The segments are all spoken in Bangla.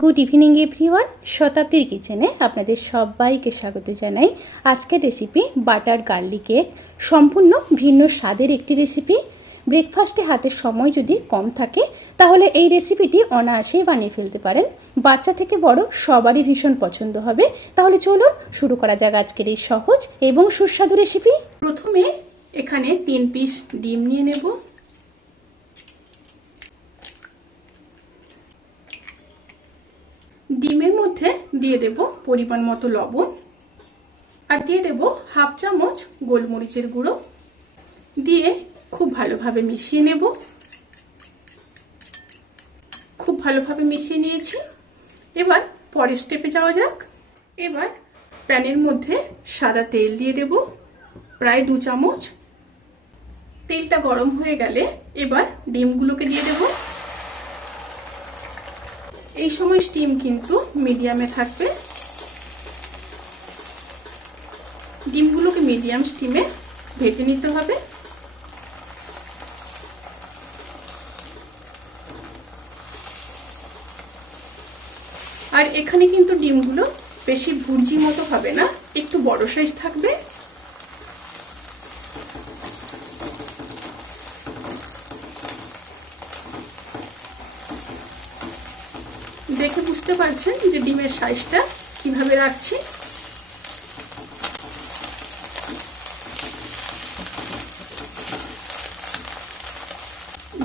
গুড ইভিনিং এভরিওয়ান শতাব্দীর কিচেনে আপনাদের সবাইকে স্বাগত জানাই। আজকের রেসিপি বাটার গার্লিক কেক সম্পূর্ণ ভিন্ন স্বাদের একটি রেসিপি ব্রেকফাস্টে হাতের সময় যদি কম থাকে, তাহলে এই রেসিপিটি অনায়াসেই বানিয়ে ফেলতে পারেন। বাচ্চা থেকে বড় সবারই ভীষণ পছন্দ হবে। তাহলে চলুন শুরু করা যাক আজকের এই সহজ এবং সুস্বাদু রেসিপি প্রথমে এখানে তিন পিস ডিম নিয়ে নেব ডিমের মধ্যে দিয়ে দেব পরিমাণ মতো লবণ। আর দিয়ে দেব হাফ চামচ গোলমরিচের গুঁড়ো। দিয়ে খুব ভালোভাবে মিশিয়ে নেব। খুব ভালোভাবে মিশিয়ে নিয়েছি। এবার পরের স্টেপে যাওয়া যাক। এবার প্যানের মধ্যে সাদা তেল দিয়ে দেব। প্রায় দু চামচ। তেলটা গরম হয়ে গেলে এবার ডিমগুলোকে দিয়ে দেবো। এই সময় স্টিম কিন্তু মিডিয়ামে থাকবে। ডিমগুলোকে মিডিয়াম স্টিমে ভেজে নিতে হবে। আর এখানে কিন্তু ডিমগুলো বেশি ভুর্জি মতো হবে না, একটু বড় সাইজ থাকবে। দেখে বুঝতে পারছেন যে ডিমের সাইজটা কীভাবে রাখছি।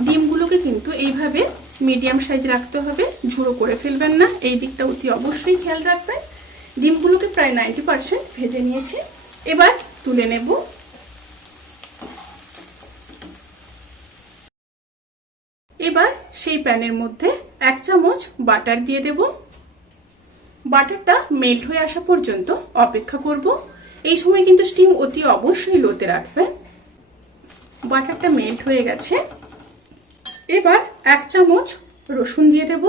ডিমগুলোকে কিন্তু এইভাবে মিডিয়াম সাইজ রাখতে হবে, ঝুড়ো করে ফেলবেন না, এই দিকটা অতি অবশ্যই খেয়াল রাখবেন। ডিমগুলোকে প্রায় নাইনটি পার্সেন্ট ভেজে নিয়েছি, এবার তুলে নেব। এবার সেই প্যানের মধ্যে এক চামচ বাটার দিয়ে দেব। বাটারটা মেল্ট হয়ে আসা পর্যন্ত অপেক্ষা করব। এই সময় কিন্তু স্টিম অতি অবশ্যই লোতে রাখবেন। বাটারটা মেল্ট হয়ে গেছে। এবার এক চামচ রসুন দিয়ে দেব।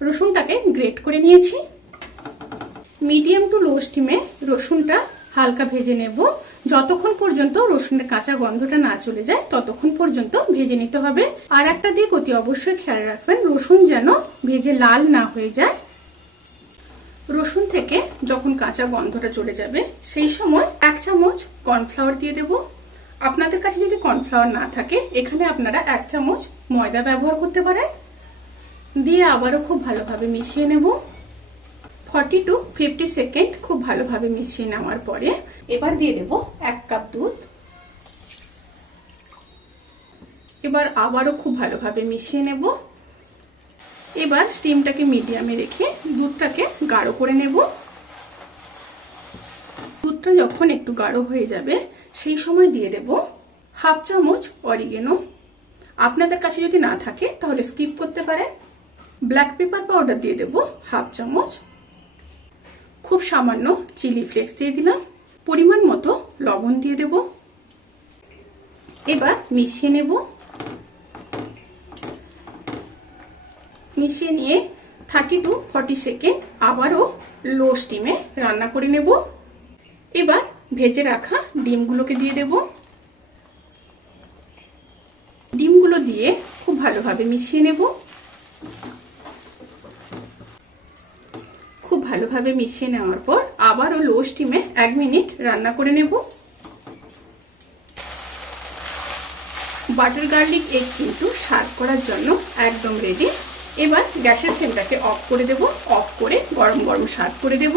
রসুনটাকে গ্রেট করে নিয়েছি। মিডিয়াম টু লো স্টিমে রসুনটা হালকা ভেজে নেব। যতক্ষণ পর্যন্ত রসুনের কাঁচা গন্ধটা না চলে যায়, ততক্ষণ পর্যন্ত ভেজে নিতে হবে। আর একটা দিক অতি অবশ্যই খেয়াল রাখবেন, রসুন যেন ভেজে লাল না হয়ে যায়। রসুন থেকে যখন কাঁচা গন্ধটা চলে যাবে, সেই সময় এক চামচ কর্নফ্লাওয়ার দিয়ে দেব। আপনাদের কাছে যদি কর্নফ্লাওয়ার না থাকে, এখানে আপনারা এক চামচ ময়দা ব্যবহার করতে পারেন। দিয়ে আবারও খুব ভালোভাবে মিশিয়ে নেব। ফর্টি টু ফিফটি সেকেন্ড ভালোভাবে মিশিয়ে নেওয়ার পরে এবার দিয়ে দেব এক কাপ দুধ। এবার আবারও খুব ভালোভাবে মিশিয়ে নেব। এবার স্টিমটাকে মিডিয়ামে রেখে দুধটাকে গাঢ় করে নেব। দুধটা যখন একটু গাঢ় হয়ে যাবে, সেই সময় দিয়ে দেব হাফ চামচ অরিগেনো। আপনাদের কাছে যদি না থাকে, তাহলে স্কিপ করতে পারেন। ব্ল্যাক পেপার পাউডার দিয়ে দেব হাফ চামচ খুব সামান্য চিলি ফ্লেক্স দিয়ে দিলাম। পরিমাণ মতো লবণ দিয়ে দেব। এবার মিশিয়ে নেব। মিশিয়ে নিয়ে থার্টি টু ফর্টি সেকেন্ড আবারও লো স্টিমে রান্না করে নেব। এবার ভেজে রাখা ডিমগুলোকে দিয়ে দেব। ডিমগুলো দিয়ে খুব ভালোভাবে মিশিয়ে নেব খুব ভালোভাবে মিশিয়ে নেওয়ার পর আবারও লো স্টিমে এক মিনিট রান্না করে নেব। বাটার গার্লিক এগ কিন্তু সার্ভ করার জন্য একদম রেডি এবার গ্যাসের ফ্লেমটাকে অফ করে দেব। অফ করে গরম গরম সার্ভ করে দেব।